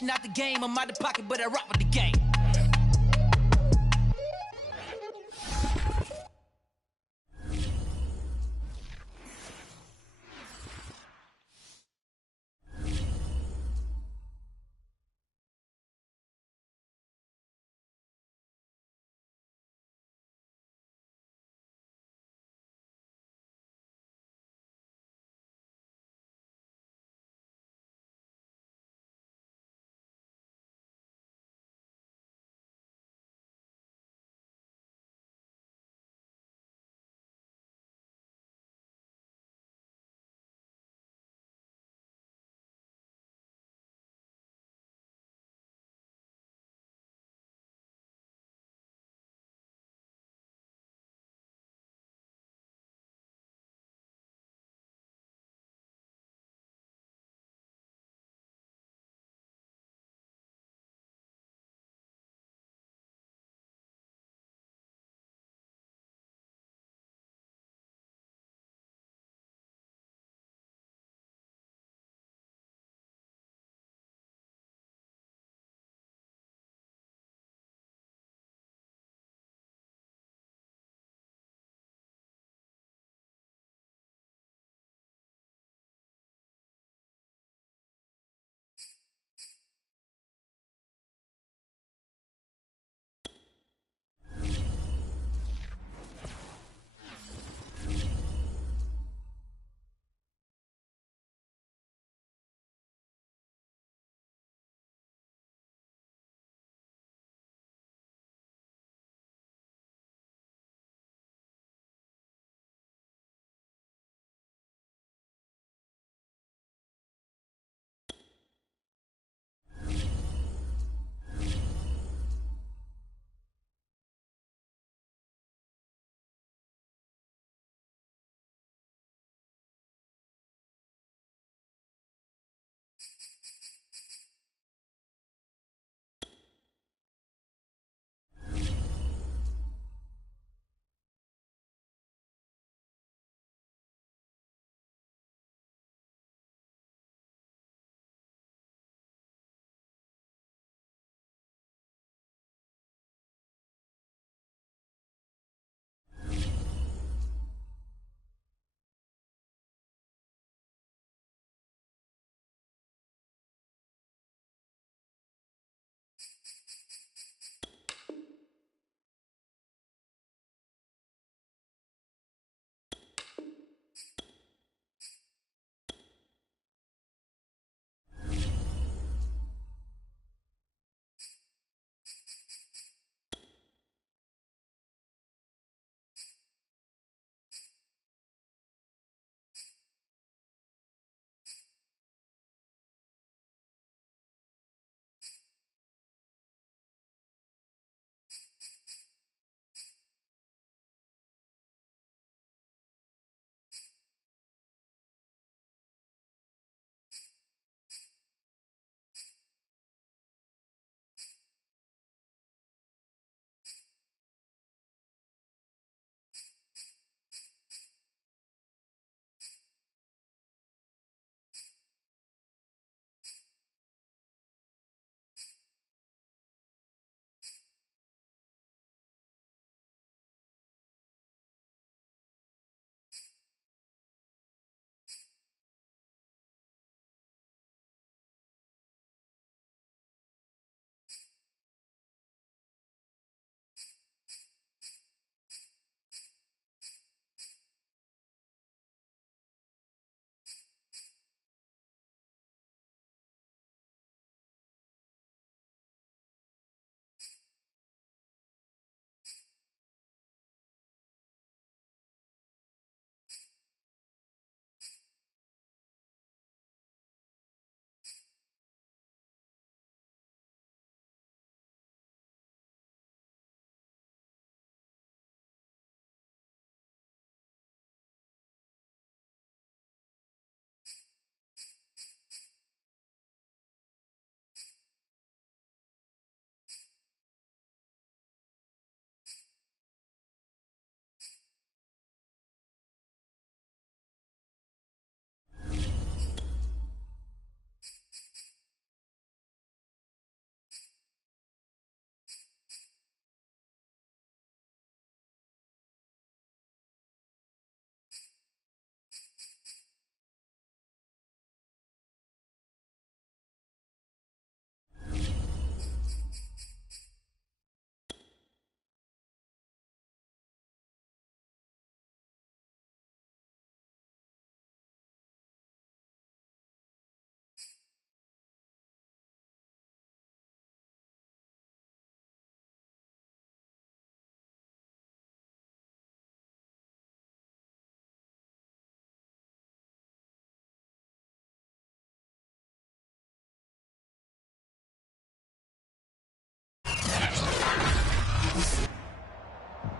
cashing out the game. I'm out the pocket, but I rock with the game.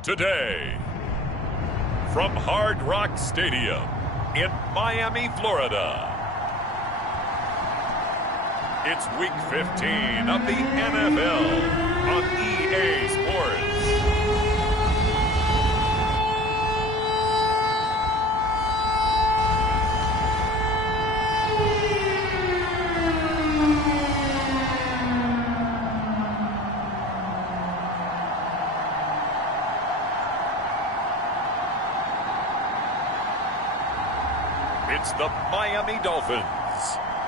Today, from Hard Rock Stadium in Miami, Florida, it's Week 15 of the NFL on EA Sports. It's the Miami Dolphins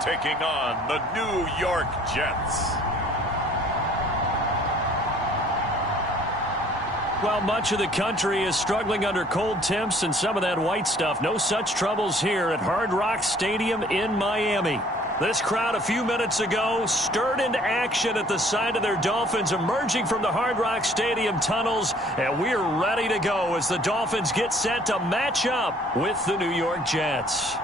taking on the New York Jets. Well, much of the country is struggling under cold temps and some of that white stuff. No such troubles here at Hard Rock Stadium in Miami. This crowd a few minutes ago stirred into action at the side of their Dolphins emerging from the Hard Rock Stadium tunnels, and we're ready to go as the Dolphins get set to match up with the New York Jets.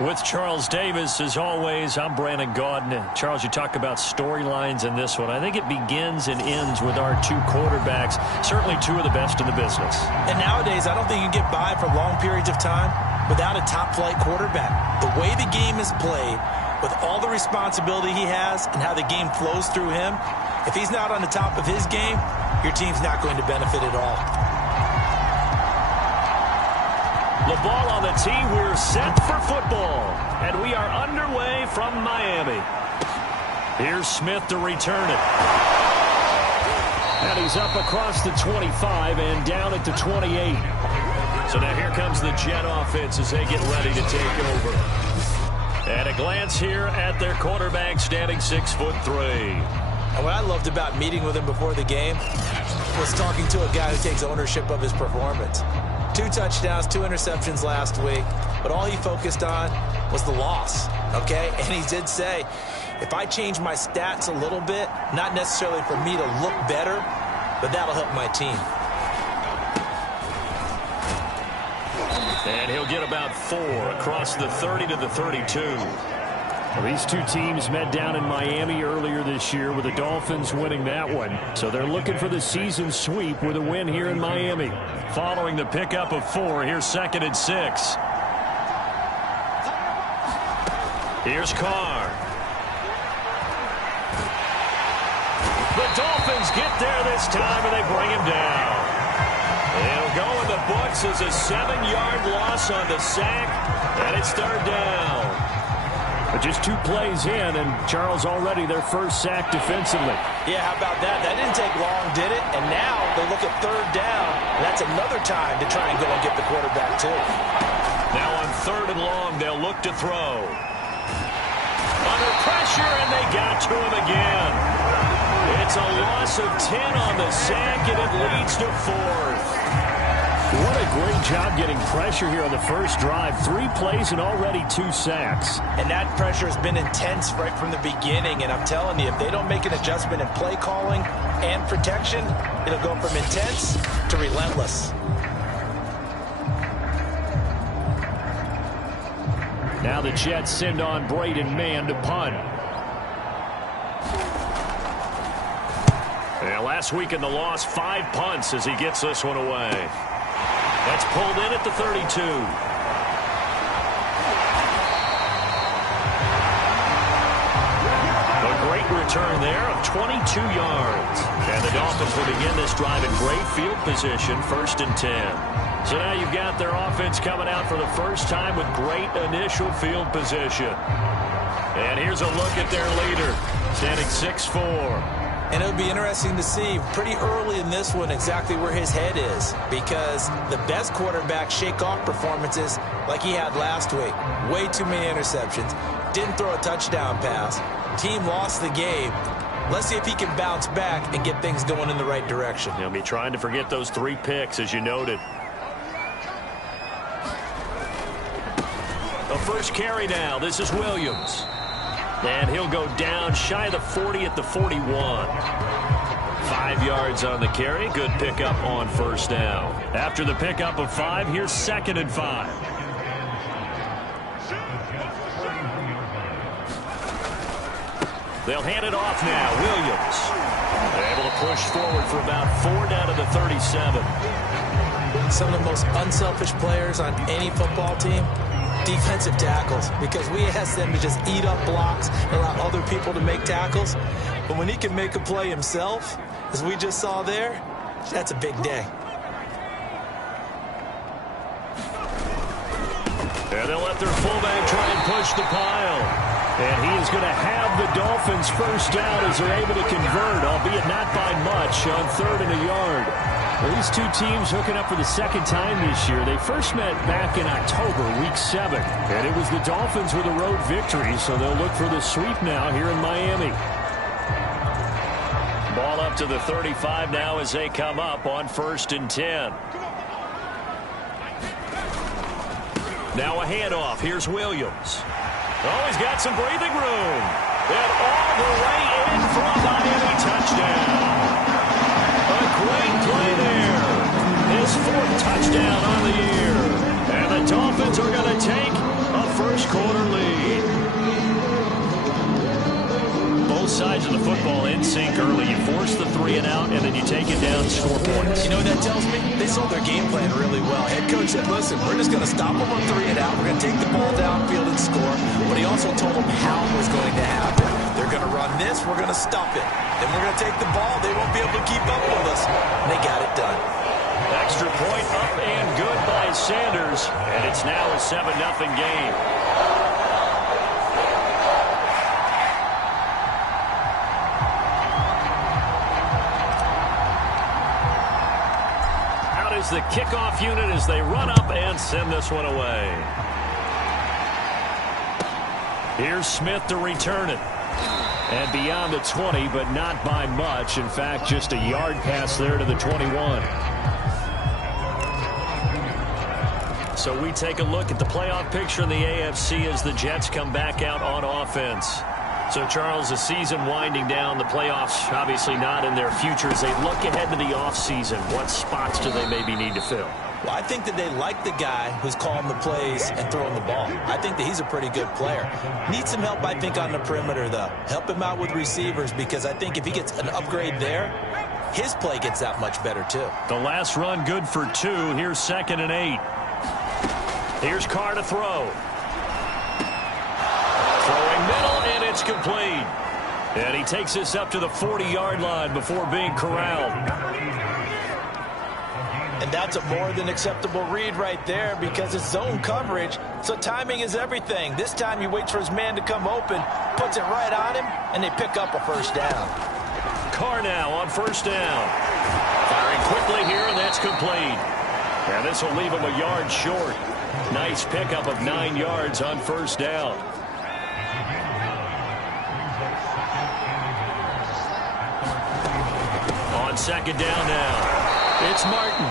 With Charles Davis, as always, I'm Brandon Gaudin. Charles, you talk about storylines in this one. I think it begins and ends with our two quarterbacks, certainly two of the best in the business. And nowadays, I don't think you can get by for long periods of time without a top-flight quarterback. The way the game is played, with all the responsibility he has and how the game flows through him, if he's not on the top of his game, your team's not going to benefit at all. The ball on the tee, we're set for football, and we are underway from Miami. Here's Smith to return it. And he's up across the 25 and down at the 28. So now here comes the Jet offense as they get ready to take over. And a glance here at their quarterback standing 6'3". And what I loved about meeting with him before the game was talking to a guy who takes ownership of his performance. 2 touchdowns, 2 interceptions last week, but all he focused on was the loss, okay? And he did say, if I change my stats a little bit, not necessarily for me to look better, but that'll help my team. And he'll get about 4 across the 30 to the 32. Well, these two teams met down in Miami earlier this year with the Dolphins winning that one. So they're looking for the season sweep with a win here in Miami. Following the pickup of 4, here's 2nd and 6. Here's Carr. The Dolphins get there this time and they bring him down. It'll go in the books as a 7-yard loss on the sack, and it's 3rd down. But just 2 plays in, and Charles already their first sack defensively. Yeah, how about that? That didn't take long, did it? And now they look at 3rd down, and that's another time to try and go and get the quarterback, too. Now on 3rd and long, they'll look to throw. Under pressure, and they got to him again. It's a loss of 10 on the sack, and it leads to 4th. What a great job getting pressure here on the first drive. 3 plays and already 2 sacks. And that pressure has been intense right from the beginning. And I'm telling you, if they don't make an adjustment in play calling and protection, it'll go from intense to relentless. Now the Jets send on Braden Mann to punt. Yeah, last week in the loss, 5 punts as he gets this one away. That's pulled in at the 32. A great return there of 22 yards. And the Dolphins will begin this drive in great field position, 1st and 10. So now you've got their offense coming out for the first time with great initial field position. And here's a look at their leader, standing 6'4". And it would be interesting to see pretty early in this one exactly where his head is, because the best quarterbacks shake off performances like he had last week. Way too many interceptions. Didn't throw a touchdown pass. Team lost the game. Let's see if he can bounce back and get things going in the right direction. He'll be trying to forget those 3 picks, as you noted. The first carry now. This is Williams. And he'll go down shy of the 40 at the 41. 5 yards on the carry. Good pickup on 1st down. After the pickup of 5, here's 2nd and 5. They'll hand it off now. Williams able to push forward for about 4 down to the 37. Some of the most unselfish players on any football team, defensive tackles, because we ask them to just eat up blocks and allow other people to make tackles. But when he can make a play himself, as we just saw there, that's a big day. And they'll let their fullback try and push the pile. And he is going to have the Dolphins first down as they're able to convert, albeit not by much, on 3rd and a yard. Well, these two teams hooking up for the second time this year. They first met back in October, week 7. And it was the Dolphins with a road victory, so they'll look for the sweep now here in Miami. Ball up to the 35 now as they come up on 1st and 10. Now a handoff. Here's Williams. Oh, he's got some breathing room. And all the way in for a Miami touchdown. A great play there. His 4th touchdown on the year. And the Dolphins are going to take a first-quarter lead. Both sides of the football in sync early. You force the 3 and out, and then you take it down, score points. You know what that tells me? They sold their game plan really well. Head coach said, listen, we're just going to stop them on 3 and out. We're going to take the ball downfield and score. But he also told them how it was going to happen. They're going to run this. We're going to stop it. Then we're going to take the ball. They won't be able to keep up with us. And they got it done. Extra point up and good by Sanders. And it's now a 7-0 game. The kickoff unit as they run up and send this one away. Here's Smith to return it. And beyond the 20, but not by much. In fact, just a yard pass there to the 21. So we take a look at the playoff picture in the AFC as the Jets come back out on offense. So, Charles, the season winding down, the playoffs obviously not in their future. As they look ahead to the offseason, what spots do they maybe need to fill? Well, I think that they like the guy who's calling the plays and throwing the ball. I think that he's a pretty good player. Needs some help, I think, on the perimeter, though. Help him out with receivers, because I think if he gets an upgrade there, his play gets that much better, too. The last run good for 2. Here's 2nd and 8. Here's Carr to throw. Throwing middle, and it's complete. And he takes this up to the 40-yard line before being corralled. And that's a more than acceptable read right there, because it's zone coverage, so timing is everything. This time he waits for his man to come open, puts it right on him, and they pick up a first down. Carr now on 1st down. Firing quickly here, and that's complete. And this will leave him a yard short. Nice pickup of 9 yards on 1st down. On 2nd down now, it's Martin.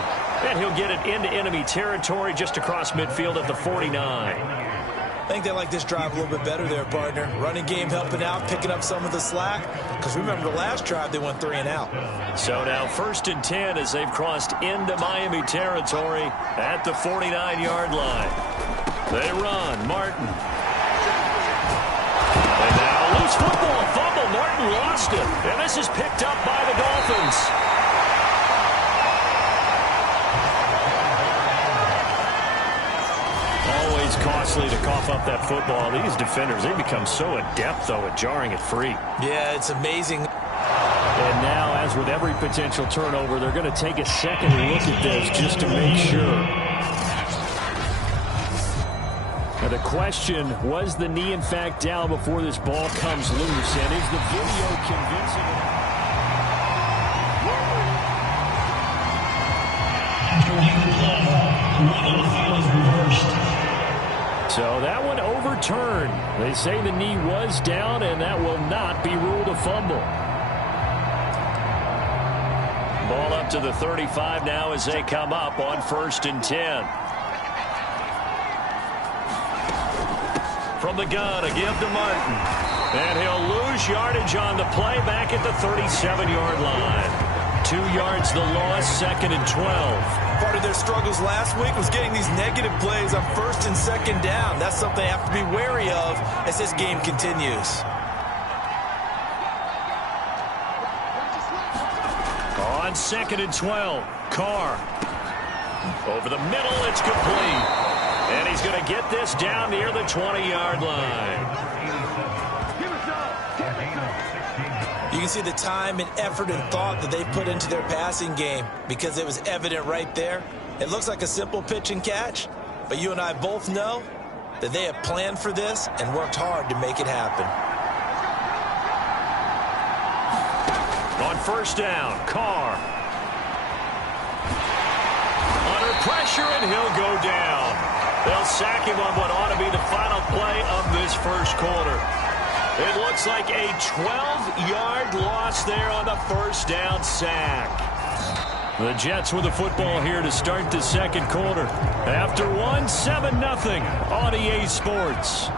And he'll get it into enemy territory just across midfield at the 49. I think they like this drive a little bit better there, partner. Running game helping out, picking up some of the slack. Because remember the last drive, they went 3 and out. So now 1st and 10 as they've crossed into Miami territory at the 49-yard line. They run. Martin. And now loose football fumble. Martin lost it. And this is picked up by the Dolphins. Always costly to cough up that football. These defenders, they become so adept, though, at jarring it free. Yeah, it's amazing. And now, as with every potential turnover, they're going to take a second look at this just to make sure. Now the question, was the knee in fact down before this ball comes loose? And is the video convincing? So that one overturned. They say the knee was down, and that will not be ruled a fumble. Ball up to the 35 now as they come up on 1st and 10. From the gun, a give to Martin. And he'll lose yardage on the play back at the 37-yard line. 2 yards the loss, 2nd and 12. Part of their struggles last week was getting these negative plays on 1st and 2nd down. That's something they have to be wary of as this game continues. on 2nd and 12. Carr. Over the middle, it's complete. And he's going to get this down near the 20-yard line. You can see the time and effort and thought that they put into their passing game because it was evident right there. It looks like a simple pitch and catch, but you and I both know that they have planned for this and worked hard to make it happen. On 1st down, Carr. Under pressure, and he'll go down. They'll sack him on what ought to be the final play of this first quarter. It looks like a 12-yard loss there on the 1st down sack. The Jets with the football here to start the second quarter. After one, 7-0 on EA Sports.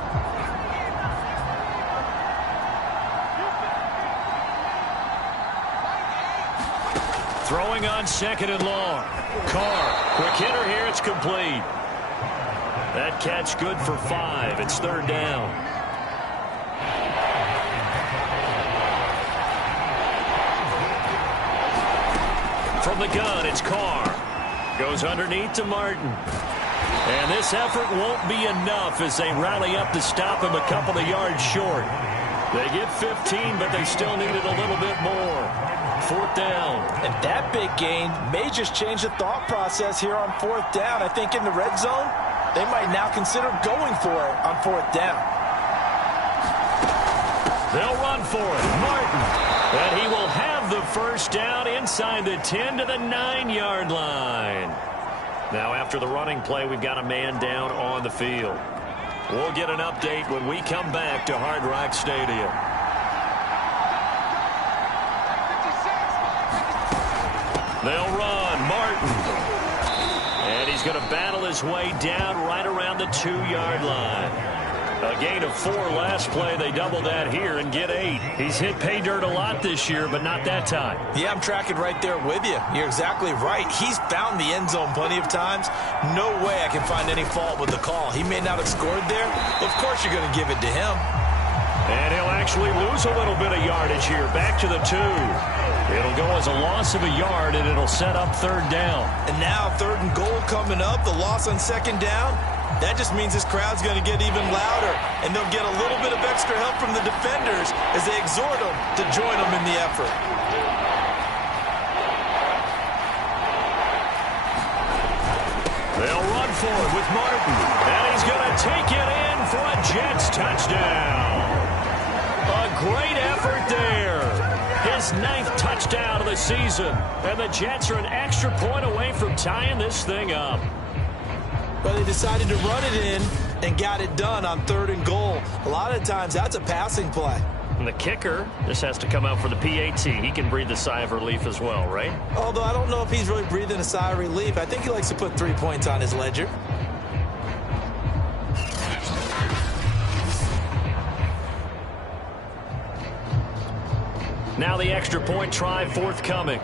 Throwing on 2nd and long. Carr, quick hitter here, it's complete. That catch good for 5. It's 3rd down. From the gun, it's Carr. Goes underneath to Martin. And this effort won't be enough as they rally up to stop him a couple of yards short. They get 15, but they still needed a little bit more. 4th down. And that big gain may just change the thought process here on 4th down. I think in the red zone, they might now consider going for it on 4th down. They'll run for it. Martin. And he will have the 1st down inside the 10 to the 9-yard line. Now after the running play, we've got a man down on the field. We'll get an update when we come back to Hard Rock Stadium. They'll run. Martin. And he's going to battle his way down right around the 2-yard line. A gain of 4 last play. They double that here and get 8. He's hit pay dirt a lot this year, but not that time. Yeah, I'm tracking right there with you. You're exactly right. He's found the end zone plenty of times. No way I can find any fault with the call. He may not have scored there. Of course you're going to give it to him. And he'll actually lose a little bit of yardage here. Back to the 2. It'll go as a loss of a yard, and it'll set up 3rd down. And now 3rd and goal coming up. The loss on 2nd down. That just means this crowd's going to get even louder, and they'll get a little bit of extra help from the defenders as they exhort them to join them in the effort. They'll run for it with Martin, and he's going to take it in for a Jets touchdown. A great effort there. His 9th touchdown of the season, and the Jets are an extra point away from tying this thing up. But they decided to run it in and got it done on 3rd and goal. A lot of times, that's a passing play. And the kicker just has to come out for the PAT. He can breathe a sigh of relief as well, right? Although I don't know if he's really breathing a sigh of relief. I think he likes to put 3 points on his ledger. Now the extra point try forthcoming.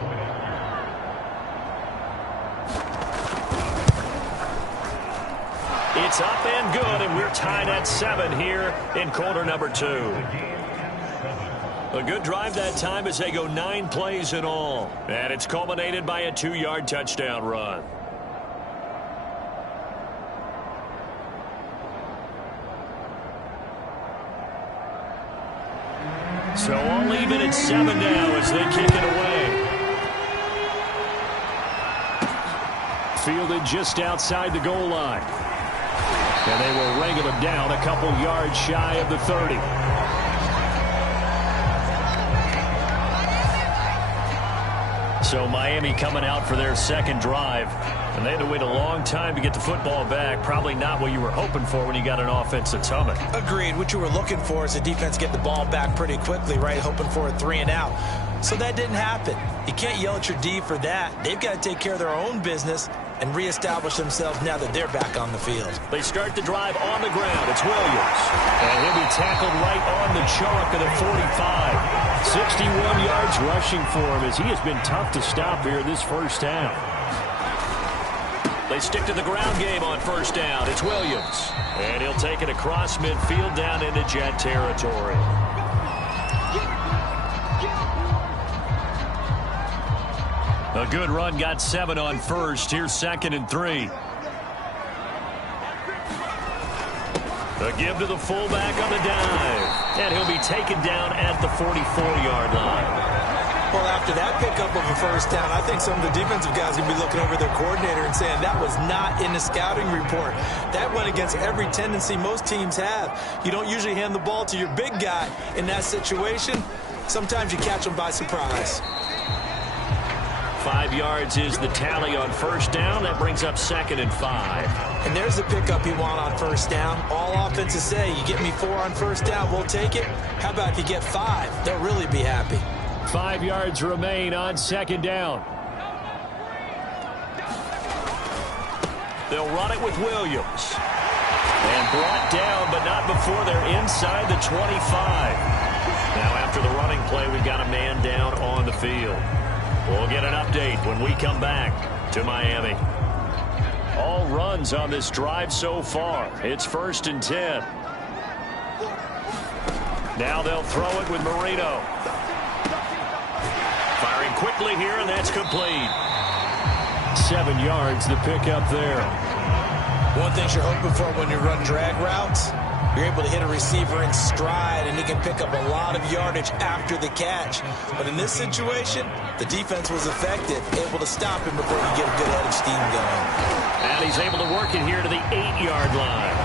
It's up and good, and we're tied at 7 here in quarter number 2. A good drive that time as they go 9 plays in all. And it's culminated by a 2-yard touchdown run. So I'll leave it at 7 now as they kick it away. Fielded just outside the goal line. And they will wrangle him down a couple yards shy of the 30. So Miami coming out for their second drive. And they had to wait a long time to get the football back. Probably not what you were hoping for when you got an offense that's humming. Agreed. What you were looking for is the defense get the ball back pretty quickly, right? Hoping for a 3 and out. So that didn't happen. You can't yell at your D for that. They've got to take care of their own business and reestablish themselves now that they're back on the field. They start the drive on the ground. It's Williams. And he'll be tackled right on the chalk of the 45. 61 yards rushing for him as he has been tough to stop here this first half. They stick to the ground game on 1st down. It's Williams. And he'll take it across midfield down into Jet territory. A good run, got 7 on first. Here's 2nd and 3. A give to the fullback on the dive. And he'll be taken down at the 44-yard line. Well, after that pickup of a first down, I think some of the defensive guys are going to be looking over their coordinator and saying that was not in the scouting report. That went against every tendency most teams have. You don't usually hand the ball to your big guy in that situation. Sometimes you catch them by surprise. 5 yards is the tally on first down. That brings up 2nd and 5. And there's the pickup you want on first down. All offenses say, you get me 4 on first down, we'll take it. How about if you get 5? They'll really be happy. 5 yards remain on 2nd down. They'll run it with Williams. And brought down, but not before they're inside the 25. Now after the running play, we've got a man down on the field. We'll get an update when we come back to Miami. All runs on this drive so far. It's 1st and 10. Now they'll throw it with Marino. Firing quickly here, and that's complete. 7 yards, the pickup there. One thing you're hoping for when you run drag routes, you're able to hit a receiver in stride, and he can pick up a lot of yardage after the catch. But in this situation, the defense was effective, able to stop him before he get a good head of steam going. And he's able to work it here to the 8-yard line.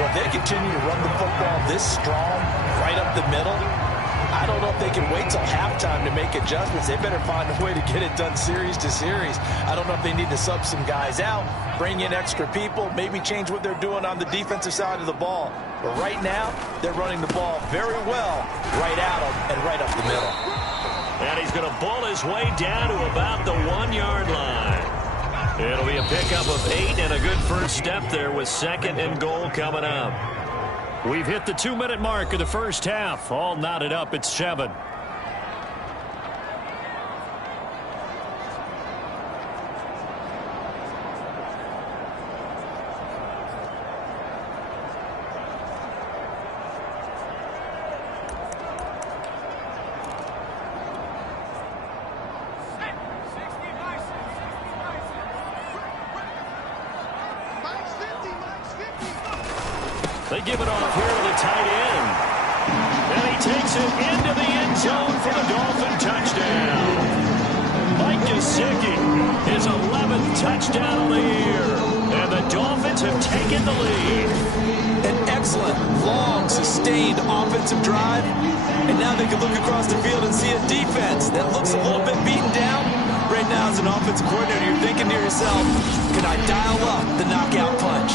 Well, if they continue to run the football this strong, right up the middle, I don't know if they can wait till halftime to make adjustments. They better find a way to get it done series to series. I don't know if they need to sub some guys out, bring in extra people, maybe change what they're doing on the defensive side of the ball. But right now, they're running the ball very well right at them and right up the middle. And he's going to bull his way down to about the 1-yard line. It'll be a pickup of 8 and a good first step there with 2nd and goal coming up. We've hit the 2-minute mark of the first half. All knotted up at 7. They give it off here to the tight end. And he takes it into the end zone for the Dolphin touchdown. Mike Gesicki, his 11th touchdown of the year. And the Dolphins have taken the lead. An excellent, long, sustained offensive drive. And now they can look across the field and see a defense that looks a little bit beaten down. Right now, as an offensive coordinator, you're thinking to yourself, can I dial up the knockout punch?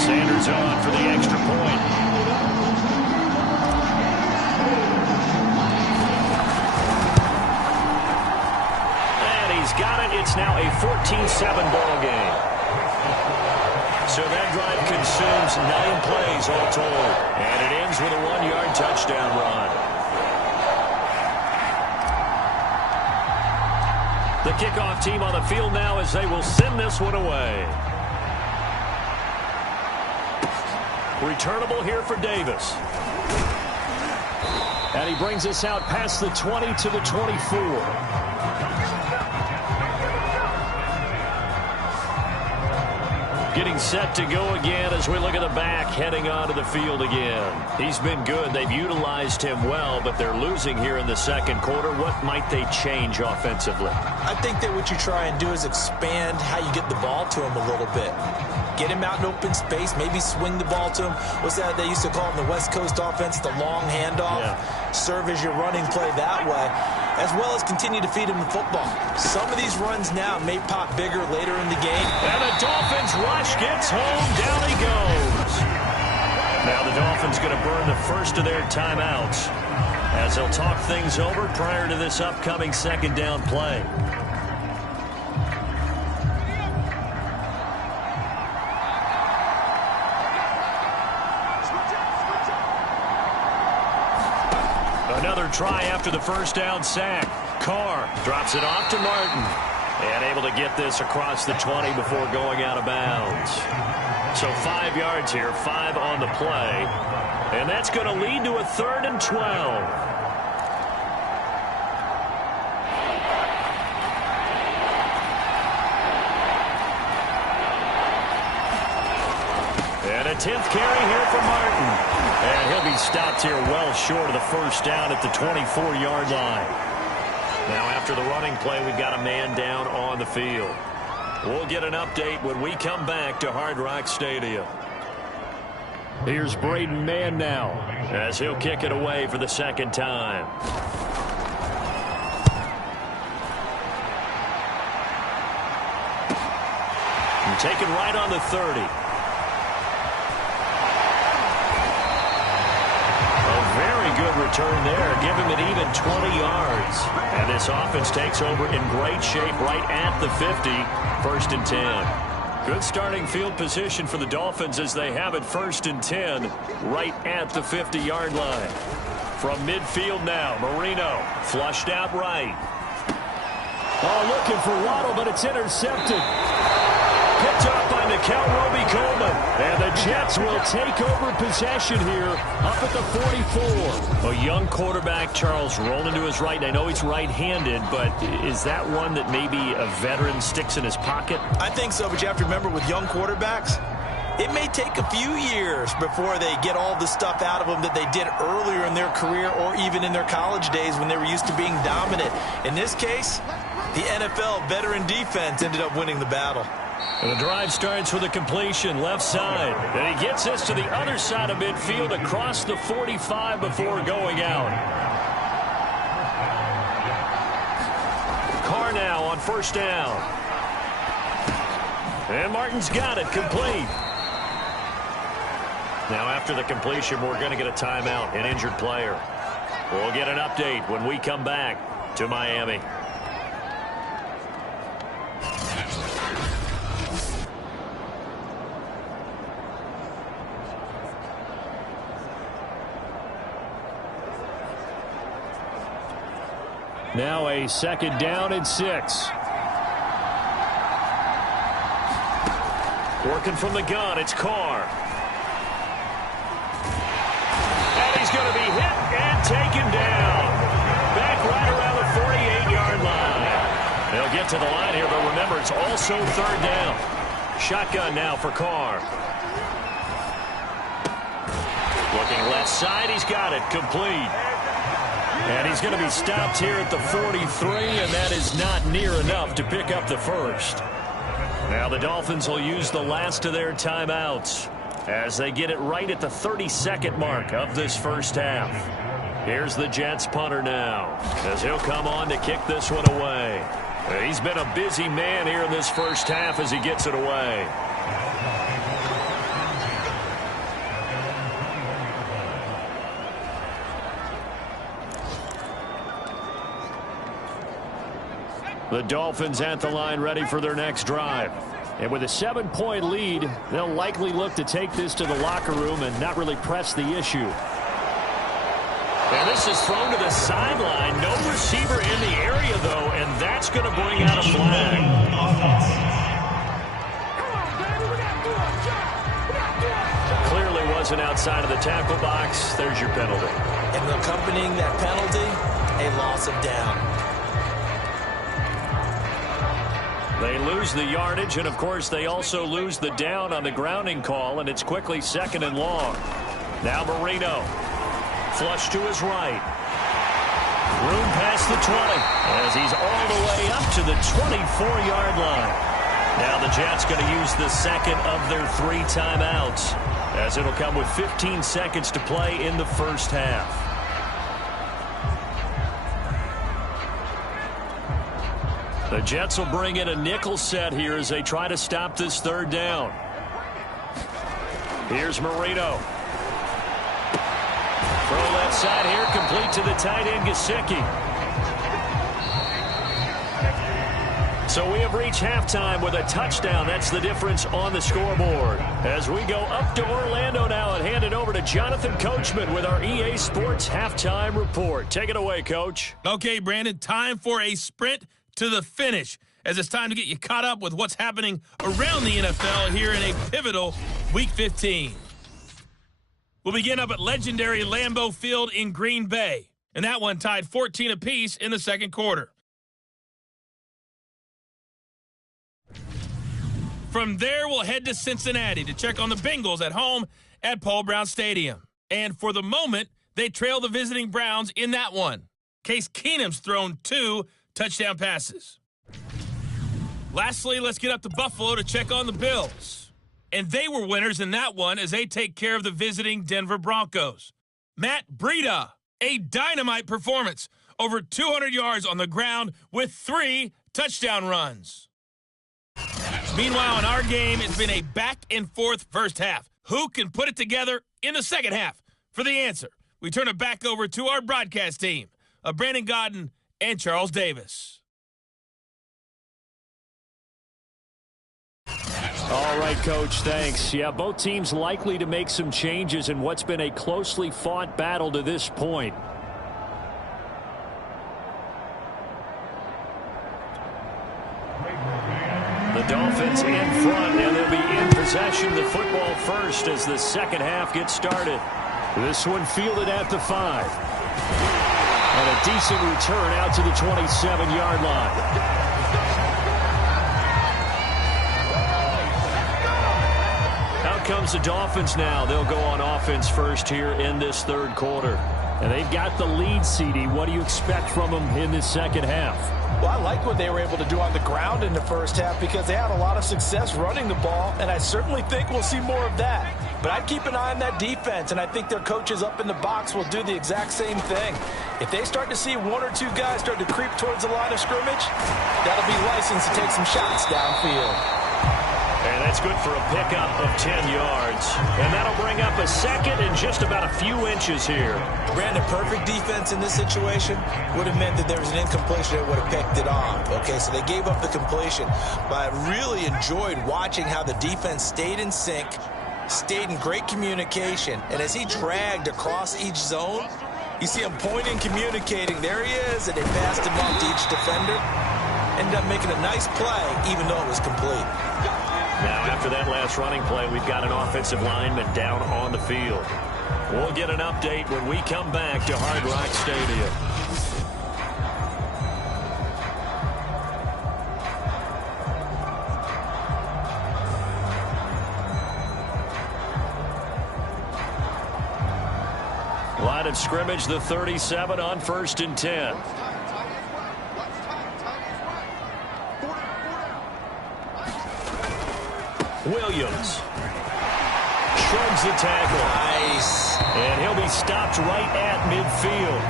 Sanders on for the extra point. And he's got it. It's now a 14-7 ball game. So that drive consumes 9 plays all told. And it ends with a 1-yard touchdown run. The kickoff team on the field now as they will send this one away. Returnable here for Davis. And he brings us out past the 20 to the 24. Getting set to go again as we look at the back heading onto the field again. He's been good. They've utilized him well, but they're losing here in the second quarter. What might they change offensively? I think that what you try and do is expand how you get the ball to him a little bit. Get him out in open space, maybe swing the ball to him. What's that they used to call in the West Coast offense, the long handoff? Yeah. Serve as your running play that way, as well as continue to feed him the football. Some of these runs now may pop bigger later in the game. And the Dolphins rush gets home. Down he goes. Now the Dolphins going to burn the first of their timeouts as they'll talk things over prior to this upcoming second down play. Another try after the first down sack. Carr drops it off to Martin. And able to get this across the 20 before going out of bounds. So 5 yards here, 5 on the play. And that's going to lead to a 3rd and 12. And a 10th carry here for Martin. And he'll be stopped here well short of the first down at the 24-yard line. Now after the running play, we've got a man down on the field. We'll get an update when we come back to Hard Rock Stadium. Here's Braden Mann now as he'll kick it away for the second time. And taken right on the 30. Good return there. Give him an even 20 yards. And this offense takes over in great shape right at the 50. 1st and 10. Good starting field position for the Dolphins as they have it 1st and 10 right at the 50-yard line. From midfield now, Marino flushed out right. Oh, looking for Waddle, but it's intercepted. Picked up by Nickel Roby-Coleman. And the Jets will take over possession here up at the 44. A young quarterback, Charles, rolling to his right. And I know he's right-handed, but is that one that maybe a veteran sticks in his pocket? I think so, but you have to remember with young quarterbacks, it may take a few years before they get all the stuff out of them that they did earlier in their career or even in their college days when they were used to being dominant. In this case, the NFL veteran defense ended up winning the battle. And the drive starts with a completion left side. And he gets this to the other side of midfield across the 45 before going out. Carr now on 1st down. And Martin's got it complete. Now after the completion, we're going to get a timeout, an injured player. We'll get an update when we come back to Miami. Now a 2nd down and 6. Working from the gun, it's Carr. And he's going to be hit and taken down. Back right around the 48-yard line. They'll get to the line here, but remember, it's also 3rd down. Shotgun now for Carr. Looking left side, he's got it, complete. And he's going to be stopped here at the 43, and that is not near enough to pick up the first. Now the Dolphins will use the last of their timeouts as they get it right at the 32nd mark of this first half. Here's the Jets punter now as he'll come on to kick this one away. He's been a busy man here in this first half as he gets it away. The Dolphins at the line ready for their next drive. And with a 7-point lead, they'll likely look to take this to the locker room and not really press the issue. And this is thrown to the sideline. No receiver in the area, though, and that's going to bring out a flag. Clearly wasn't outside of the tackle box. There's your penalty. And accompanying that penalty, a loss of down. They lose the yardage, and, of course, they also lose the down on the grounding call, and it's quickly 2nd and long. Now Marino. Flush to his right. Room past the 20 as he's all the way up to the 24-yard line. Now the Jets going to use the 2nd of their 3 timeouts as it'll come with 15 seconds to play in the first half. The Jets will bring in a nickel set here as they try to stop this 3rd down. Here's Marino. Throw left side here, complete to the tight end, Gesicki. So we have reached halftime with a touchdown. That's the difference on the scoreboard. As we go up to Orlando now and hand it over to Jonathan Coachman with our EA Sports Halftime Report. Take it away, Coach. Okay, Brandon, time for a sprint to the finish, as it's time to get you caught up with what's happening around the NFL here in a pivotal Week 15. will begin up at legendary Lambeau Field in Green Bay. And that one tied 14 apiece in the second quarter. From there, we'll head to Cincinnati to check on the Bengals at home at Paul Brown Stadium. And for the moment, they trail the visiting Browns in that one. Case Keenum's thrown 2 touchdown passes. Lastly, let's get up to Buffalo to check on the Bills. And they were winners in that one as they take care of the visiting Denver Broncos. Matt Breida, a dynamite performance, over 200 yards on the ground with 3 touchdown runs. Meanwhile, in our game, it's been a back-and-forth first half. Who can put it together in the second half? For the answer, we turn it back over to our broadcast team of Brandon Godden and Charles Davis. All right, Coach, thanks. Yeah, both teams likely to make some changes in what's been a closely fought battle to this point. The Dolphins in front, and they'll be in possession of the football first as the second half gets started. This one fielded at the 5. And a decent return out to the 27-yard line. Out comes the Dolphins now. They'll go on offense first here in this third quarter. And they've got the lead, CD. What do you expect from them in this second half? Well, I like what they were able to do on the ground in the first half because they had a lot of success running the ball, and I certainly think we'll see more of that. But I'd keep an eye on that defense, and I think their coaches up in the box will do the exact same thing. If they start to see 1 or 2 guys start to creep towards the line of scrimmage, that'll be licensed to take some shots downfield. And that's good for a pickup of 10 yards. And that'll bring up a second and just about a few inches here. Brandon, perfect defense in this situation would have meant that there was an incompletion that would have picked it off. Okay, so they gave up the completion. But I really enjoyed watching how the defense stayed in sync, stayed in great communication. And as he dragged across each zone, you see him pointing, communicating. There he is, and they passed him off to each defender. Ended up making a nice play, even though it was complete. Now, after that last running play, we've got an offensive lineman down on the field. We'll get an update when we come back to Hard Rock Stadium. Line of scrimmage, the 37 on 1st and 10. Williams shrugs the tackle. Nice. And he'll be stopped right at midfield.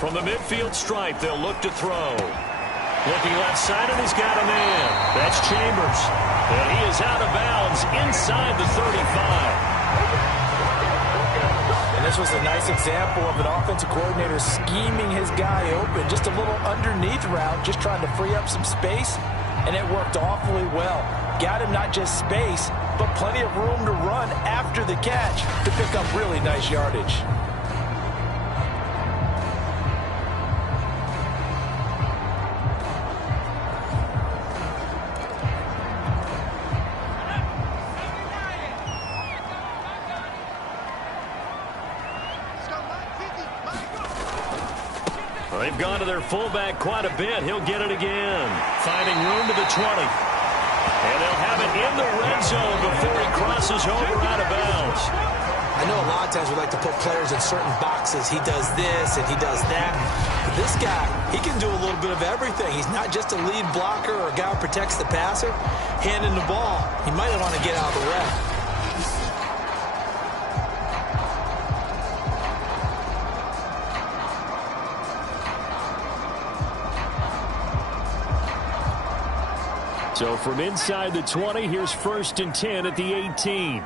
From the midfield stripe, they'll look to throw. Looking left side, and he's got a man. That's Chambers. And he is out of bounds inside the 35. And this was a nice example of an offensive coordinator scheming his guy open. Just a little underneath route, just trying to free up some space, and it worked awfully well. Got him not just space, but plenty of room to run after the catch to pick up really nice yardage. They've gone to their fullback quite a bit. He'll get it again. Finding room to the 20. And they'll have it in the red zone before he crosses over out of bounds. I know a lot of times we like to put players in certain boxes. He does this and he does that. But this guy, he can do a little bit of everything. He's not just a lead blocker or a guy who protects the passer. Handing the ball, he might want to get out of the way. So from inside the 20, here's 1st and 10 at the 18.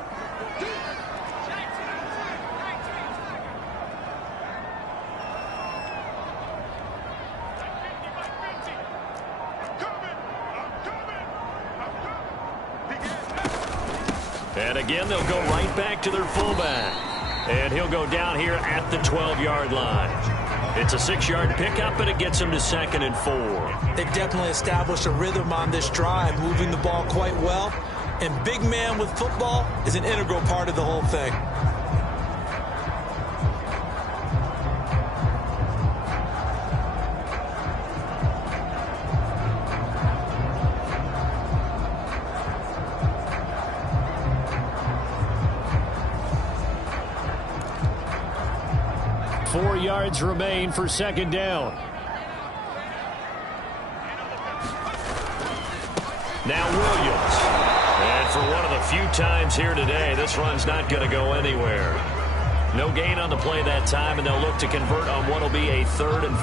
again, they'll go right back to their fullback. And he'll go down here at the 12-yard line. It's a 6-yard pickup, and it gets him to 2nd and 4. They've definitely established a rhythm on this drive, moving the ball quite well. And big man with football is an integral part of the whole thing. Four yards remain for 2nd down. Now Williams. And for one of the few times here today, this run's not going to go anywhere. No gain on the play that time, and they'll look to convert on what will be a 3rd and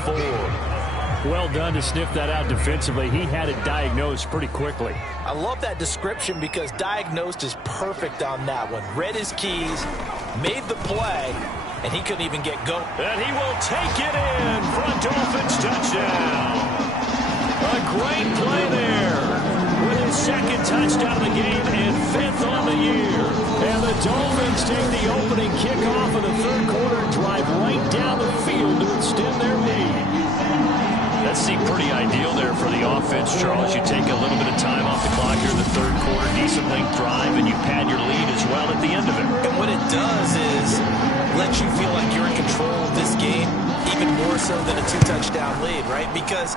4. Well done to sniff that out defensively. He had it diagnosed pretty quickly. I love that description because diagnosed is perfect on that one. Read his keys, made the play, and he couldn't even get going. And he will take it in for a Dolphins touchdown. A great play there with his 2nd touchdown of the game and 5th on the year. And the Dolphins take the opening kickoff of the 3rd quarter and drive right down the field to extend their lead. That seemed pretty ideal there for the offense, Charles. You take a little bit of time off the clock here in the 3rd quarter, decent length drive, and you pad your lead as well at the end of it. And what it does is let you feel like you're in control of this game, even more so than a 2-touchdown lead, right? Because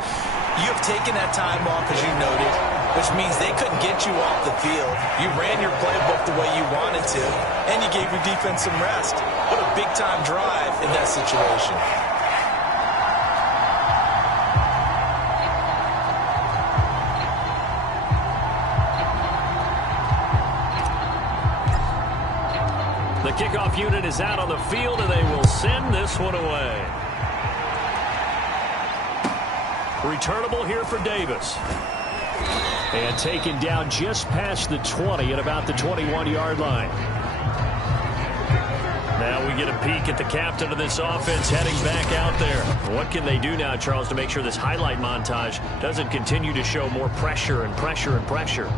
you have taken that time off, as you noted, which means they couldn't get you off the field. You ran your playbook the way you wanted to, and you gave your defense some rest. What a big-time drive in that situation. The kickoff unit is out on the field, and they will send this one away. Returnable here for Davis. And taken down just past the 20 at about the 21-yard line. Now we get a peek at the captain of this offense heading back out there. What can they do now, Charles, to make sure this highlight montage doesn't continue to show more pressure and pressure and pressure?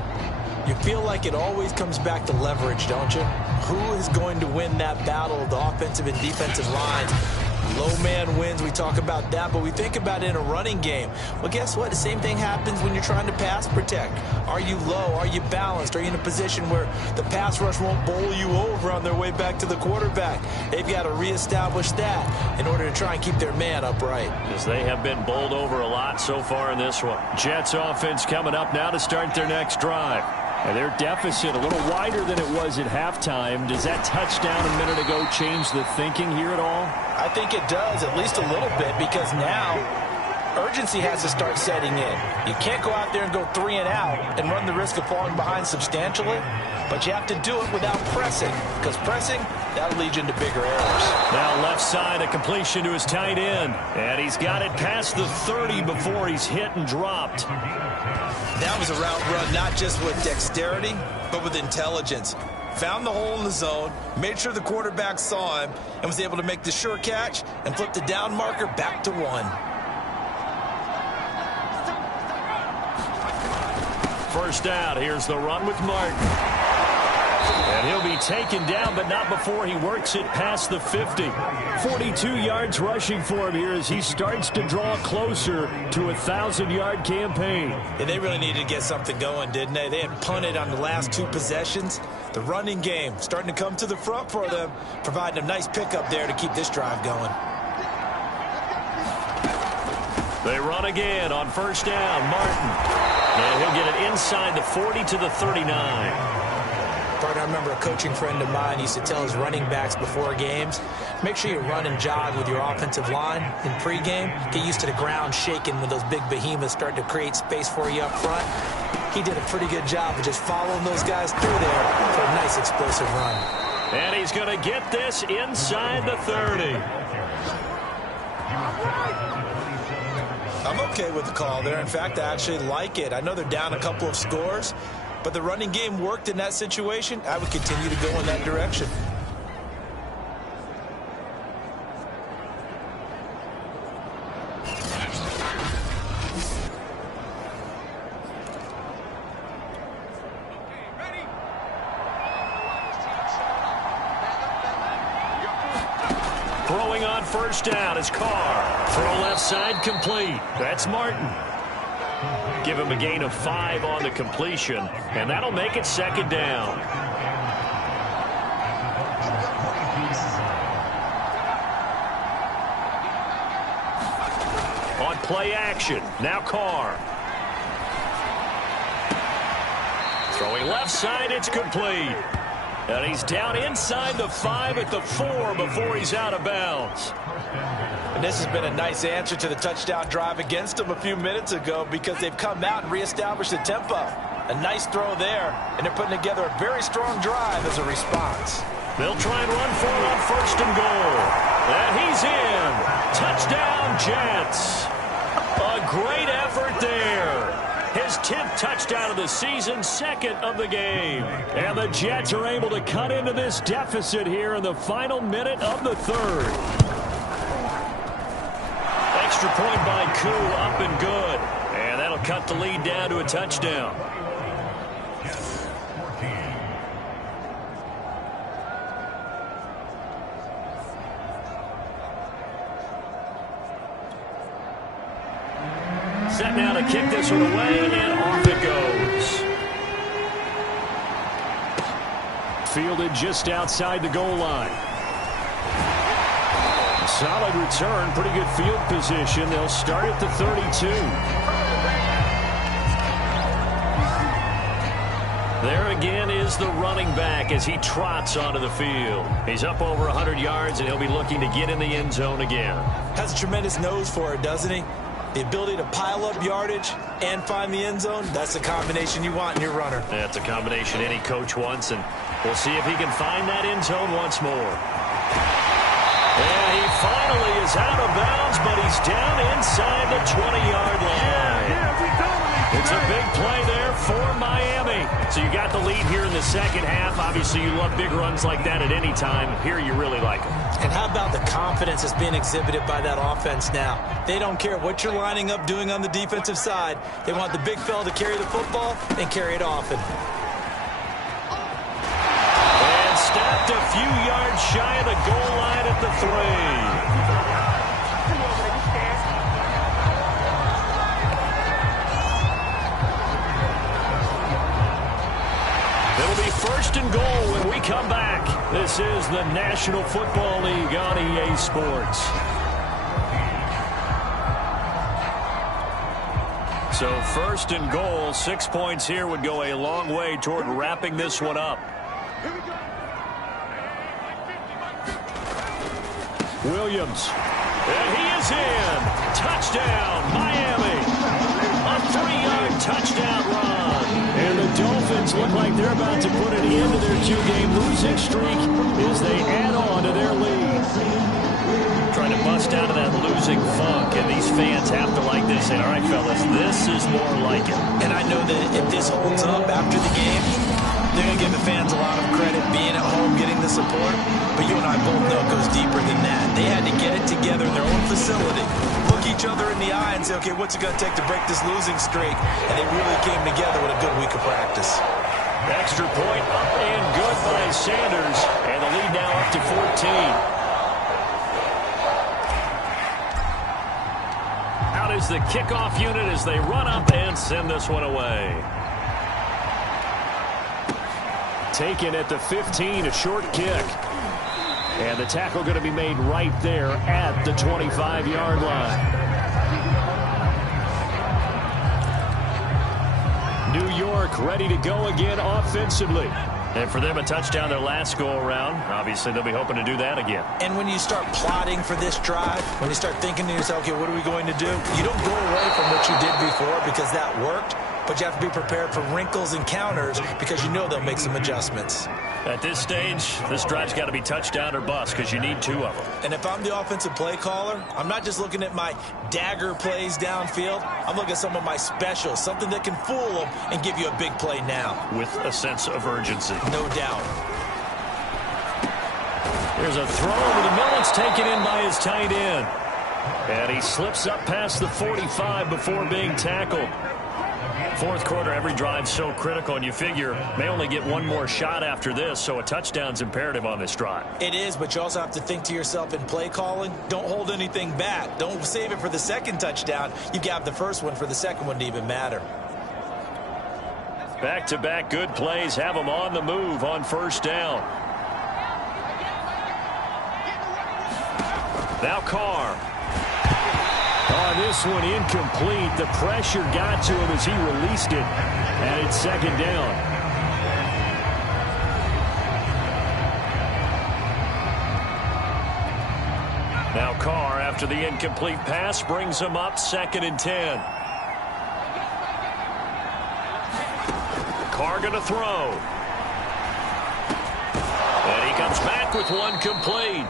You feel like it always comes back to leverage, don't you? Who is going to win that battle of the offensive and defensive lines? Low man wins, we talk about that, but we think about it in a running game. Well, guess what? The same thing happens when you're trying to pass protect. Are you low? Are you balanced? Are you in a position where the pass rush won't bowl you over on their way back to the quarterback? They've got to reestablish that in order to try and keep their man upright. As they have been bowled over a lot so far in this one. Jets offense coming up now to start their next drive. And their deficit a little wider than it was at halftime. Does that touchdown a minute ago change the thinking here at all? I think it does, at least a little bit, because now urgency has to start setting in. You can't go out there and go 3 and out and run the risk of falling behind substantially, but you have to do it without pressing, because pressing, that'll lead you into bigger errors. Now left side, a completion to his tight end, and he's got it past the 30 before he's hit and dropped. That was a route run not just with dexterity, but with intelligence. Found the hole in the zone, made sure the quarterback saw him, and was able to make the sure catch and flip the down marker back to 1. First down, here's the run with Martin. And he'll be taken down, but not before he works it past the 50. 42 yards rushing for him here as he starts to draw closer to a 1,000-yard campaign. Yeah, they really needed to get something going, didn't they? They had punted on the last 2 possessions. The running game starting to come to the front for them, providing a nice pickup there to keep this drive going. They run again on first down. Martin. And he'll get it inside the 40 to the 39. I remember a coaching friend of mine used to tell his running backs before games, make sure you run and jog with your offensive line in pregame. Get used to the ground shaking when those big behemoths start to create space for you up front. He did a pretty good job of just following those guys through there for a nice explosive run. And he's going to get this inside the 30. I'm okay with the call there. In fact, I actually like it. I know they're down a couple of scores, but the running game worked in that situation. I would continue to go in that direction. first down as Carr. Throw left side complete. That's Martin. Give him a gain of 5 on the completion, and that'll make it second down. On play action, now Carr. Throwing left side, it's complete. And he's down inside the 5 at the 4 before he's out of bounds. And this has been a nice answer to the touchdown drive against them a few minutes ago because they've come out and reestablished the tempo. A nice throw there, and they're putting together a very strong drive as a response. They'll try and run for it on first and goal. And he's in. Touchdown, Jets. A great effort there. His 10th touchdown of the season, 2nd of the game. And the Jets are able to cut into this deficit here in the final minute of the 3rd. Extra point by Koo, up and good. And that'll cut the lead down to a touchdown. Set now to kick this one away, and off it goes. Fielded just outside the goal line. Solid return, pretty good field position. They'll start at the 32. There again is the running back as he trots onto the field. He's up over 100 yards, and he'll be looking to get in the end zone again. Has a tremendous nose for it, doesn't he? The ability to pile up yardage and find the end zone, that's the combination you want in your runner. That's a combination any coach wants, and we'll see if he can find that end zone once more. Yeah, he finally is out of bounds, but he's down inside the 20-yard line. It's a big play there for Miami. So you got the lead here in the second half. Obviously, you love big runs like that at any time. Here, you really like them. And how about the confidence that's being exhibited by that offense now? They don't care what you're lining up doing on the defensive side. They want the big fella to carry the football and carry it often. And stopped a few yards shy of the goal line at the 3. It'll be first and goal when we come back. This is the National Football League on EA Sports. So first and goal, 6 points here would go a long way toward wrapping this one up. Williams. And he is in. Touchdown, Miami. A 3-yard touchdown run. And the Dolphins look like they're about to put an end to their 2-game losing streak as they add on to their lead. Trying to bust out of that losing funk, and these fans have to like this. And all right, fellas, this is more like it. And I know that if this holds up after the game, they're going to give the fans a lot of credit being at home, getting the support. But you and I both know it goes deeper than that. They had to get it together in their own facility, look each other in the eye and say, okay, what's it going to take to break this losing streak? And they really came together with a good week of practice. Extra point up and good by Sanders. And the lead now up to 14. Out is the kickoff unit as they run up and send this one away. Taken at the 15, a short kick. And the tackle going to be made right there at the 25-yard line. New York ready to go again offensively. And for them, a touchdown their last go-around. Obviously, they'll be hoping to do that again. And when you start plotting for this drive, when you start thinking to yourself, okay, what are we going to do? You don't go away from what you did before because that worked. But you have to be prepared for wrinkles and counters because you know they'll make some adjustments. At this stage, this drive's got to be touchdown or bust because you need 2 of them. And if I'm the offensive play caller, I'm not just looking at my dagger plays downfield. I'm looking at some of my specials, something that can fool them and give you a big play now. With a sense of urgency. No doubt. There's a throw over the middle. It's taken in by his tight end. And he slips up past the 45 before being tackled. Fourth quarter, every drive's so critical, and you figure may only get one more shot after this, so a touchdown's imperative on this drive. It is, but you also have to think to yourself in play calling, don't hold anything back. Don't save it for the second touchdown. You got the first one for the second one to even matter. Back-to-back good plays have them on the move on first down. Now Carr. On this one, incomplete. The pressure got to him as he released it, and it's second down. Now Carr, after the incomplete pass, brings him up 2nd and 10. Carr going to throw. And he comes back with one complete.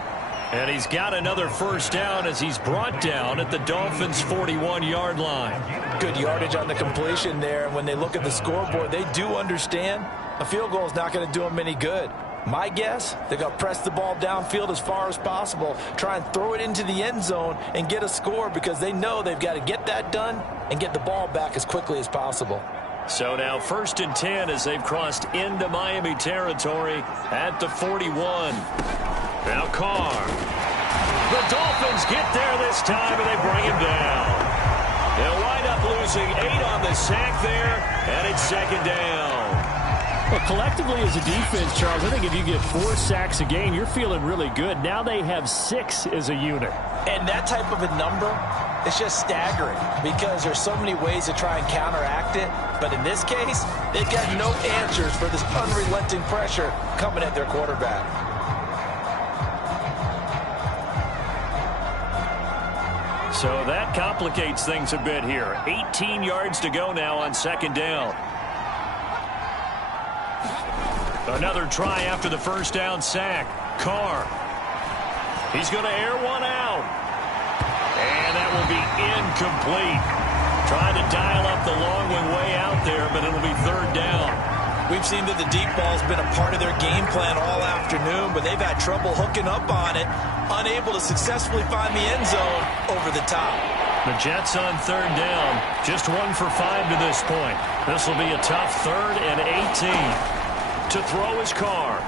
And he's got another first down as he's brought down at the Dolphins' 41-yard line. Good yardage on the completion there. And when they look at the scoreboard, they do understand a field goal is not going to do them any good. My guess, they're going to press the ball downfield as far as possible, try and throw it into the end zone and get a score because they know they've got to get that done and get the ball back as quickly as possible. So now 1st and 10 as they've crossed into Miami territory at the 41. Now Carr. The Dolphins get there this time, and they bring him down. They'll wind up losing 8 on the sack there, and it's second down. Well, collectively as a defense, Charles, I think if you get 4 sacks a game, you're feeling really good. Now they have 6 as a unit. And that type of a number, it's just staggering because there's so many ways to try and counteract it. But in this case, they've got no answers for this unrelenting pressure coming at their quarterback. So that complicates things a bit here. 18 yards to go now on second down. Another try after the first down sack. Carr. He's going to air one out. And that will be incomplete. Trying to dial up the long one way out there, but it'll be third down. We've seen that the deep ball's been a part of their game plan all afternoon, but they've had trouble hooking up on it, unable to successfully find the end zone over the top. The Jets on third down, just 1 for 5 to this point. This will be a tough 3rd and 18. To throw his Carr.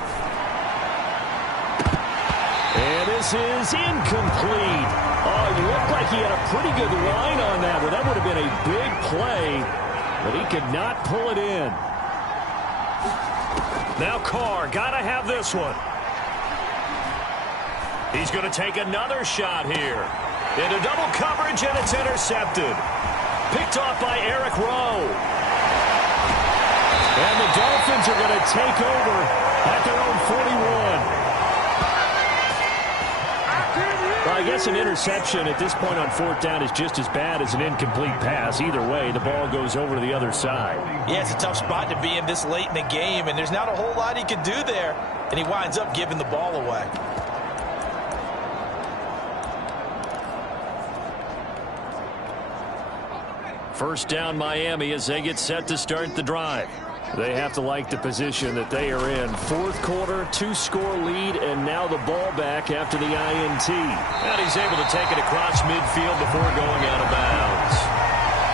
And this is incomplete. Oh, it looked like he had a pretty good line on that one. That would have been a big play, but he could not pull it in. Now Carr, gotta have this one. He's going to take another shot here. Into double coverage, and it's intercepted. Picked off by Eric Rowe. And the Dolphins are going to take over at their own 41. Well, I guess an interception at this point on 4th down is just as bad as an incomplete pass. Either way, the ball goes over to the other side. Yeah, it's a tough spot to be in this late in the game, and there's not a whole lot he can do there, and he winds up giving the ball away. First down Miami as they get set to start the drive. They have to like the position that they are in. 4th quarter, 2-score lead, and now the ball back after the INT. And he's able to take it across midfield before going out of bounds.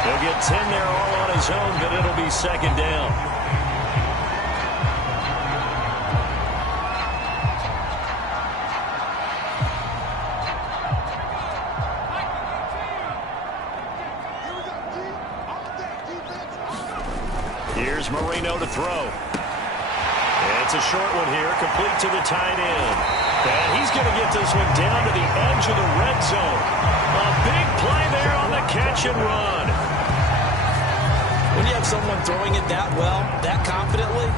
He'll get 10 there all on his own, but it'll be second down. Here's Marino to throw. It's a short one here, complete to the tight end. And he's going to get this one down to the edge of the red zone. A big play there on the catch and run. When you have someone throwing it that well, that confidently,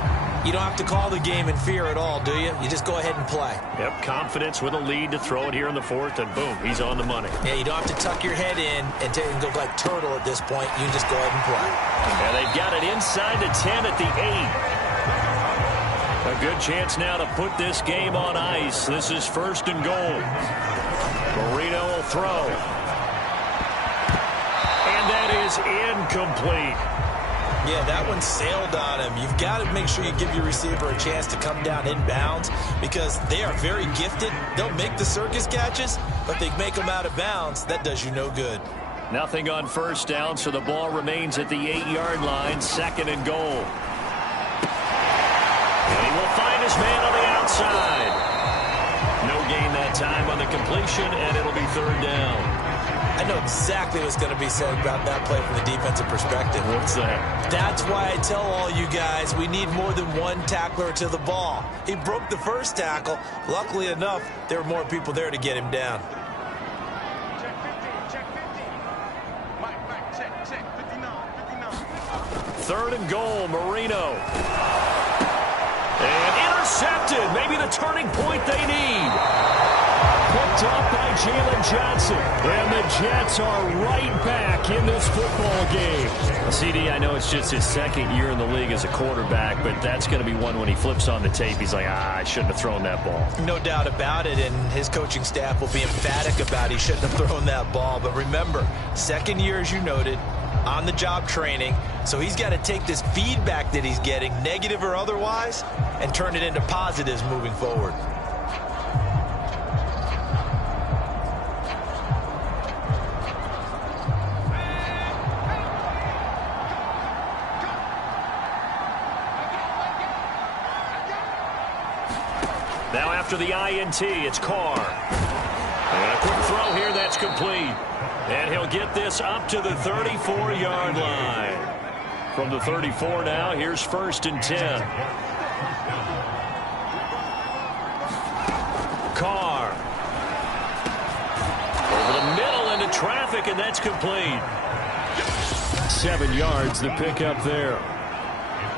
you don't have to call the game in fear at all, do you? You just go ahead and play. Yep, confidence with a lead to throw it here in the 4th, and boom, he's on the money. Yeah, you don't have to tuck your head in and go like turtle at this point. You just go ahead and play. And they've got it inside the 10 at the 8. A good chance now to put this game on ice. This is 1st and goal. Marino will throw. And that is incomplete. Yeah, that one sailed on him. You've got to make sure you give your receiver a chance to come down inbounds because they are very gifted. They'll make the circus catches, but they make them out of bounds. That does you no good. Nothing on first down, so the ball remains at the 8-yard line, 2nd and goal. And he will find his man on the outside. No gain that time on the completion, and it'll be 3rd down. I know exactly what's going to be said about that play from the defensive perspective. What's that? That's why I tell all you guys we need more than one tackler to the ball. He broke the first tackle. Luckily enough, there were more people there to get him down. Third and goal, Marino. And intercepted. Maybe the turning point they need. Picked up by Jalen Johnson. And the Jets are right back in this football game. CD, I know it's just his 2nd year in the league as a quarterback, but that's going to be one when he flips on the tape. He's like, I shouldn't have thrown that ball. No doubt about it, and his coaching staff will be emphatic about he shouldn't have thrown that ball. But remember, 2nd year, as you noted, on-the-job training, so he's got to take this feedback that he's getting, negative or otherwise, and turn it into positives moving forward. Now after the INT, it's Carr. And a quick throw here, that's complete. And he'll get this up to the 34-yard line. From the 34 now, here's 1st and 10. Carr. Over the middle into traffic, and that's complete. 7 yards, the pickup there.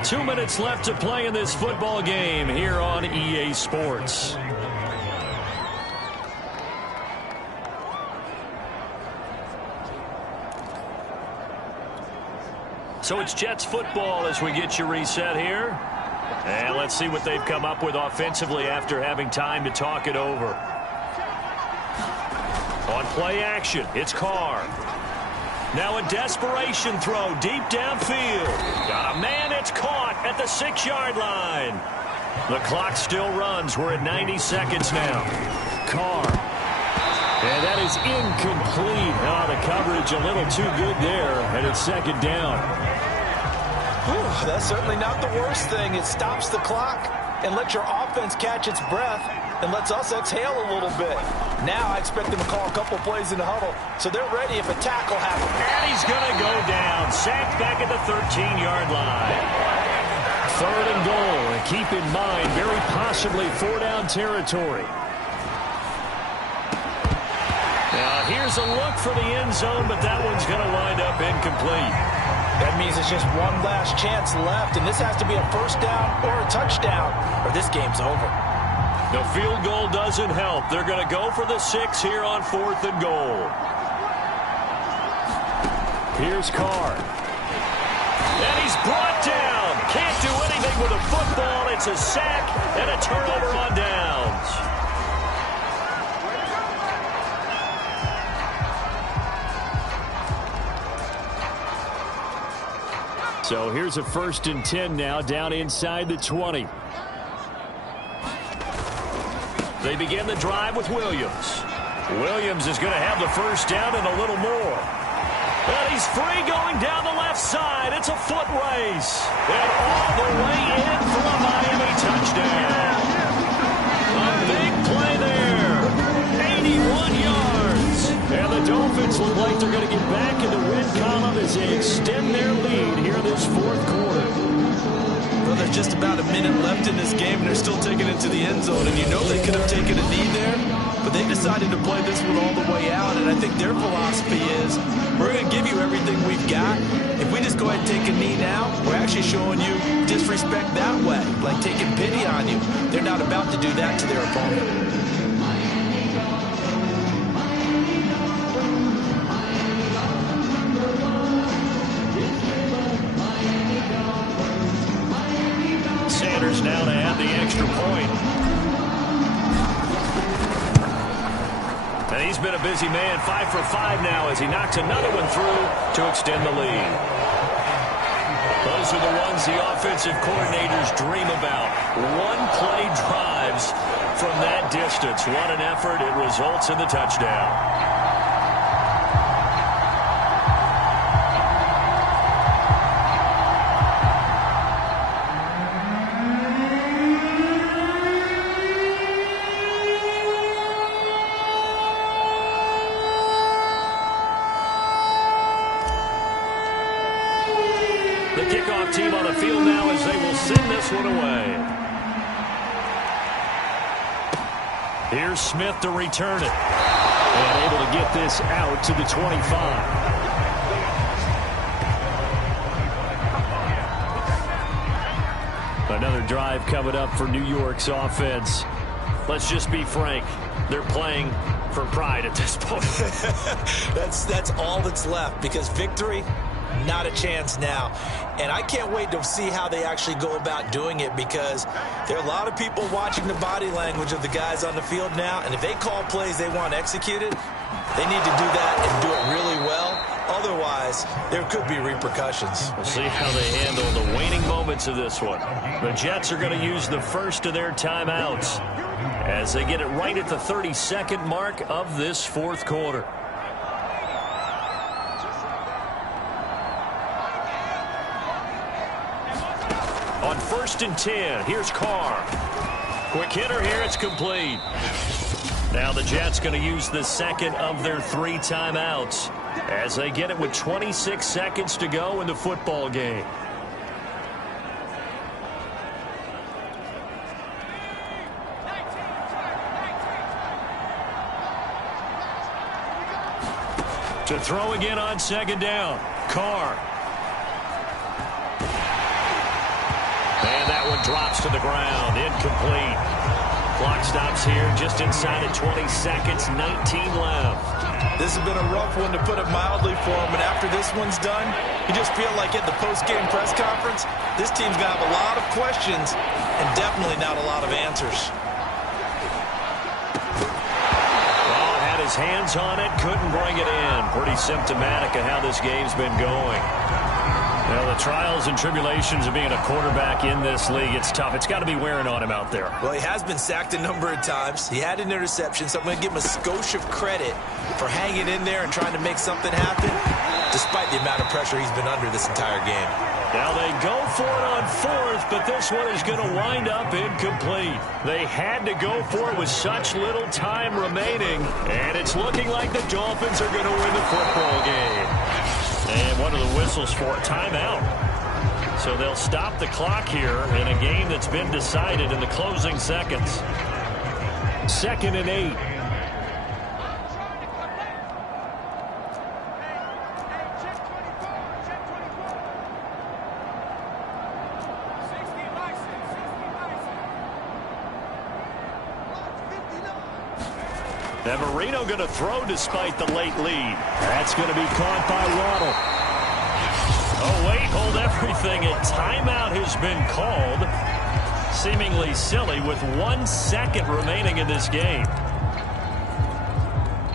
2 minutes left to play in this football game here on EA Sports. So it's Jets football as we get you reset here. And let's see what they've come up with offensively after having time to talk it over. On play action, it's Carr. Now a desperation throw deep downfield. Got a man, it's caught at the 6-yard line. The clock still runs. We're at 90 seconds now. Carr. And that is incomplete. Oh, the coverage a little too good there, and it's 2nd down. Whew, that's certainly not the worst thing. It stops the clock and lets your offense catch its breath and lets us exhale a little bit. Now I expect them to call a couple plays in the huddle, so they're ready if a tackle happens. And he's going to go down. Sacked back at the 13-yard line. 3rd and goal. And keep in mind, very possibly 4-down territory. Now here's a look for the end zone, but that one's going to wind up incomplete. That means it's just one last chance left, and this has to be a 1st down or a touchdown, or this game's over. The field goal doesn't help. They're going to go for the 6 here on 4th and goal. Here's Carr. And he's brought down. Can't do anything with a football. It's a sack and a turnover on downs. So here's a 1st and 10 now, down inside the 20. They begin the drive with Williams. Williams is going to have the 1st down and a little more. And he's free going down the left side. It's a foot race. And all the way in for a Miami touchdown. A big play there. 81 yards. And the Dolphins look like they're going to get back in the win column as they extend their lead here in this 4th quarter. Well, there's just about a minute left in this game, and they're still taking it to the end zone. And you know they could have taken a knee there, but they decided to play this one all the way out. And I think their philosophy is, we're going to give you everything we've got. If we just go ahead and take a knee now, we're actually showing you disrespect that way, like taking pity on you. They're not about to do that to their opponent. Now to add the extra point. And he's been a busy man, 5 for 5 now as he knocks another one through to extend the lead. Those are the ones the offensive coordinators dream about. One-play drives from that distance. What an effort. It results in the touchdown. The kickoff team on the field now as they will send this one away. Here's Smith to return it. And able to get this out to the 25. Another drive coming up for New York's offense. Let's just be frank. They're playing for pride at this point. That's all that's left, because victory, not a chance now. And I can't wait to see how they actually go about doing it, because there are a lot of people watching the body language of the guys on the field now, and if they call plays they want executed, they need to do that and do it really well. Otherwise, there could be repercussions. We'll see how they handle the waning moments of this one. The Jets are going to use the first of their timeouts as they get it right at the 32nd mark of this fourth quarter. On 1st and 10, here's Carr. Quick hitter here, it's complete. Now the Jets going to use the second of their 3 timeouts as they get it with 26 seconds to go in the football game. To throw again on 2nd down, Carr. And that one drops to the ground, incomplete. Clock stops here just inside of 20 seconds, 19 left. This has been a rough one, to put it mildly, for him. And after this one's done, you just feel like at the post-game press conference, this team's going to have a lot of questions and definitely not a lot of answers. Well, had his hands on it, couldn't bring it in. Pretty symptomatic of how this game's been going. Well, the trials and tribulations of being a quarterback in this league, it's tough. It's got to be wearing on him out there. Well, he has been sacked a number of times. He had an interception, so I'm going to give him a skosh of credit for hanging in there and trying to make something happen, despite the amount of pressure he's been under this entire game. Now they go for it on 4th, but this one is going to wind up incomplete. They had to go for it with such little time remaining, and it's looking like the Dolphins are going to win the football game. And one of the whistles for a timeout. So they'll stop the clock here in a game that's been decided in the closing seconds. 2nd and 8. And Marino going to throw despite the late lead. That's going to be caught by Waddle. Oh, wait, hold everything. A timeout has been called. Seemingly silly with 1 second remaining in this game.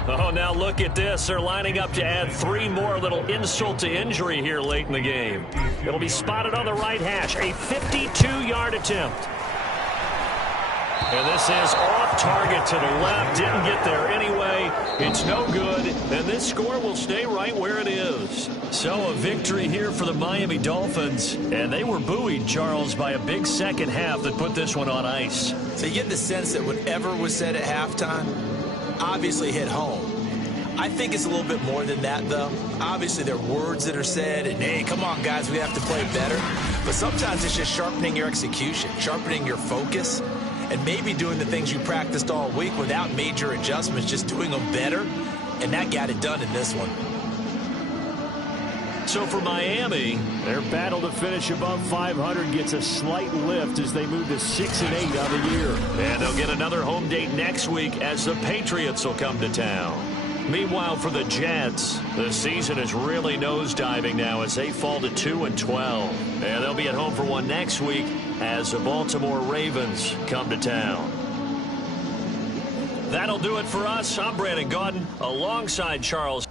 Oh, now look at this. They're lining up to add 3 more. Little insult to injury here late in the game. It'll be spotted on the right hash. A 52-yard attempt. And this is off target to the left. Didn't get there anyway. It's no good. And this score will stay right where it is. So a victory here for the Miami Dolphins. And they were buoyed, Charles, by a big second half that put this one on ice. So you get the sense that whatever was said at halftime obviously hit home. I think it's a little bit more than that, though. Obviously, there are words that are said, and, hey, come on, guys, we have to play better. But sometimes it's just sharpening your execution, sharpening your focus, and maybe doing the things you practiced all week without major adjustments, just doing them better, and that got it done in this one. So for Miami, their battle to finish above 500 gets a slight lift as they move to 6-8 on the year. And they'll get another home date next week as the Patriots will come to town. Meanwhile, for the Jets, the season is really nosediving now as they fall to 2-12. And they'll be at home for one next week as the Baltimore Ravens come to town. That'll do it for us. I'm Brandon Gaudin alongside Charles.